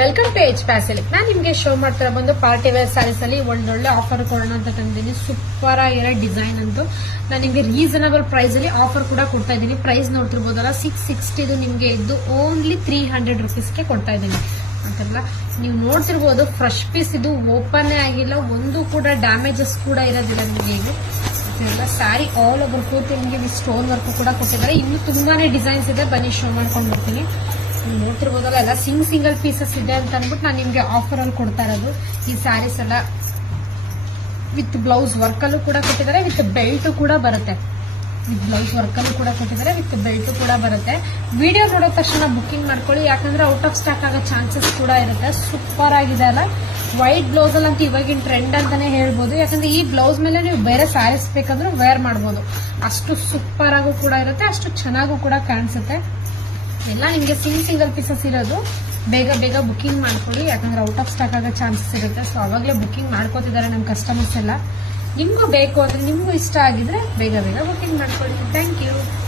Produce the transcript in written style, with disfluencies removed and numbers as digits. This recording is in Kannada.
Welcome to H fashion. ನಾನು ನಿಮಗೆ ಶೋ ಮಾಡ್ತಾ ಬಂದು ಪಾರ್ಟಿ ವೇರ್ ಸ್ಯಾರೀಸ್ ಅಲ್ಲಿ ಒಳ್ಳೊಳ್ಳೆ ಆಫರ್ ಕೊಡೋಣ ಅಂತ ತಂದಿದ್ದೀನಿ. ಸೂಪರ್ ಆಗಿರೋ ಡಿಸೈನ್ ಅಂತೂ ನಾನು ನಿಮಗೆ ರೀಸನಬಲ್ ಪ್ರೈಸ್ ಅಲ್ಲಿ ಆಫರ್ ಕೂಡ ಕೊಡ್ತಾ ಇದ್ದೀನಿ. ಪ್ರೈಸ್ ನೋಡ್ತಿರ್ಬೋದಲ್ಲ, 660 ನಿಮಗೆ ಇದ್ದು ಓನ್ಲಿ 300 ರುಪೀಸ್ಗೆ ಕೊಡ್ತಾ ಇದ್ದೀನಿ ಅಂತೆಲ್ಲ ನೀವು ನೋಡ್ತಿರ್ಬೋದು. ಫ್ರೆಶ್ ಪೀಸ್ ಇದು, ಓಪನ್ ಆಗಿಲ್ಲ, ಒಂದು ಕೂಡ ಡ್ಯಾಮೇಜಸ್ ಕೂಡ ಇರೋದಿಲ್ಲ ನಿಮಗೆ. ಇದು ಎಲ್ಲ ಸ್ಯಾರಿ ಆಲ್ ಓವರ್ ಪೂರ್ತಿ ನಿಮಗೆ ಸ್ಟೋನ್ ವರ್ಕ್ ಕೂಡ ಕೊಟ್ಟಿದ್ದಾರೆ. ಇನ್ನು ತುಂಬಾನೇ ಡಿಸೈನ್ಸ್ ಇದೆ, ಬನ್ನಿ ಶೋ ಮಾಡ್ಕೊಂಡು ಬರ್ತೀನಿ. ನೀವು ನೋಡ್ತಿರ್ಬೋದಲ್ಲ, ಎಲ್ಲ ಸಿಂಗಲ್ ಪೀಸಸ್ ಇದೆ ಅಂತ ಅಂದ್ಬಿಟ್ಟು ನಾನು ನಿಮ್ಗೆ ಆಫರ್ ಅಲ್ಲಿ ಕೊಡ್ತಾ ಇರೋದು. ಈ ಸ್ಯಾರೀಸ್ ಎಲ್ಲ ವಿತ್ ಬ್ಲೌಸ್ ವರ್ಕ್ ಅಲ್ಲೂ ಕೂಡ ಕೊಟ್ಟಿದ್ದಾರೆ, ವಿತ್ ಬೆಲ್ಟ್ ಕೂಡ ಬರುತ್ತೆ. ವಿತ್ ಬ್ಲೌಸ್ ವರ್ಕ್ ಅಲ್ಲೂ ಕೂಡ ಕೊಟ್ಟಿದ್ದಾರೆ, ವಿತ್ ಬೆಲ್ಟ್ ಕೂಡ ಬರುತ್ತೆ. ವಿಡಿಯೋ ನೋಡೋ ತಕ್ಷಣ ಬುಕಿಂಗ್ ಮಾಡ್ಕೊಳ್ಳಿ, ಯಾಕಂದ್ರೆ ಔಟ್ ಆಫ್ ಸ್ಟಾಕ್ ಆಗೋ ಚಾನ್ಸಸ್ ಕೂಡ ಇರುತ್ತೆ. ಸೂಪರ್ ಆಗಿದೆ ಅಲ್ಲ. ವೈಟ್ ಬ್ಲೌಸ್ ಅಲ್ಲಿ ಅಂತ ಇವಾಗಿನ ಟ್ರೆಂಡ್ ಅಂತಾನೆ ಹೇಳ್ಬೋದು, ಯಾಕಂದ್ರೆ ಈ ಬ್ಲೌಸ್ ಮೇಲೆ ನೀವು ಬೇರೆ ಸ್ಯಾರೀಸ್ ಬೇಕಂದ್ರೆ ವೇರ್ ಮಾಡ್ಬೋದು. ಅಷ್ಟು ಸೂಪರ್ ಆಗು ಕೂಡ ಇರುತ್ತೆ, ಅಷ್ಟು ಚೆನ್ನಾಗೂ ಕೂಡ ಕಾಣಿಸುತ್ತೆ. ಎಲ್ಲ ನಿಮಗೆ ಸಿಂಗಲ್ ಪೀಸಸ್ ಇರೋದು. ಬೇಗ ಬುಕಿಂಗ್ ಮಾಡ್ಕೊಳ್ಳಿ, ಯಾಕಂದ್ರೆ ಔಟ್ ಆಫ್ ಸ್ಟಾಕ್ ಆಗೋ ಚಾನ್ಸಸ್ ಇರುತ್ತೆ. ಸೊ ಅವಾಗಲೇ ಬುಕಿಂಗ್ ಮಾಡ್ಕೋತಿದ್ದಾರೆ ನಮ್ಮ ಕಸ್ಟಮರ್ಸ್ ಎಲ್ಲ. ನಿಮಗೂ ಬೇಕು ಅಂದ್ರೆ, ನಿಮಗೂ ಇಷ್ಟ ಆಗಿದ್ರೆ ಬೇಗ ಬುಕಿಂಗ್ ಮಾಡ್ಕೊಳ್ಳಿ. Thank you.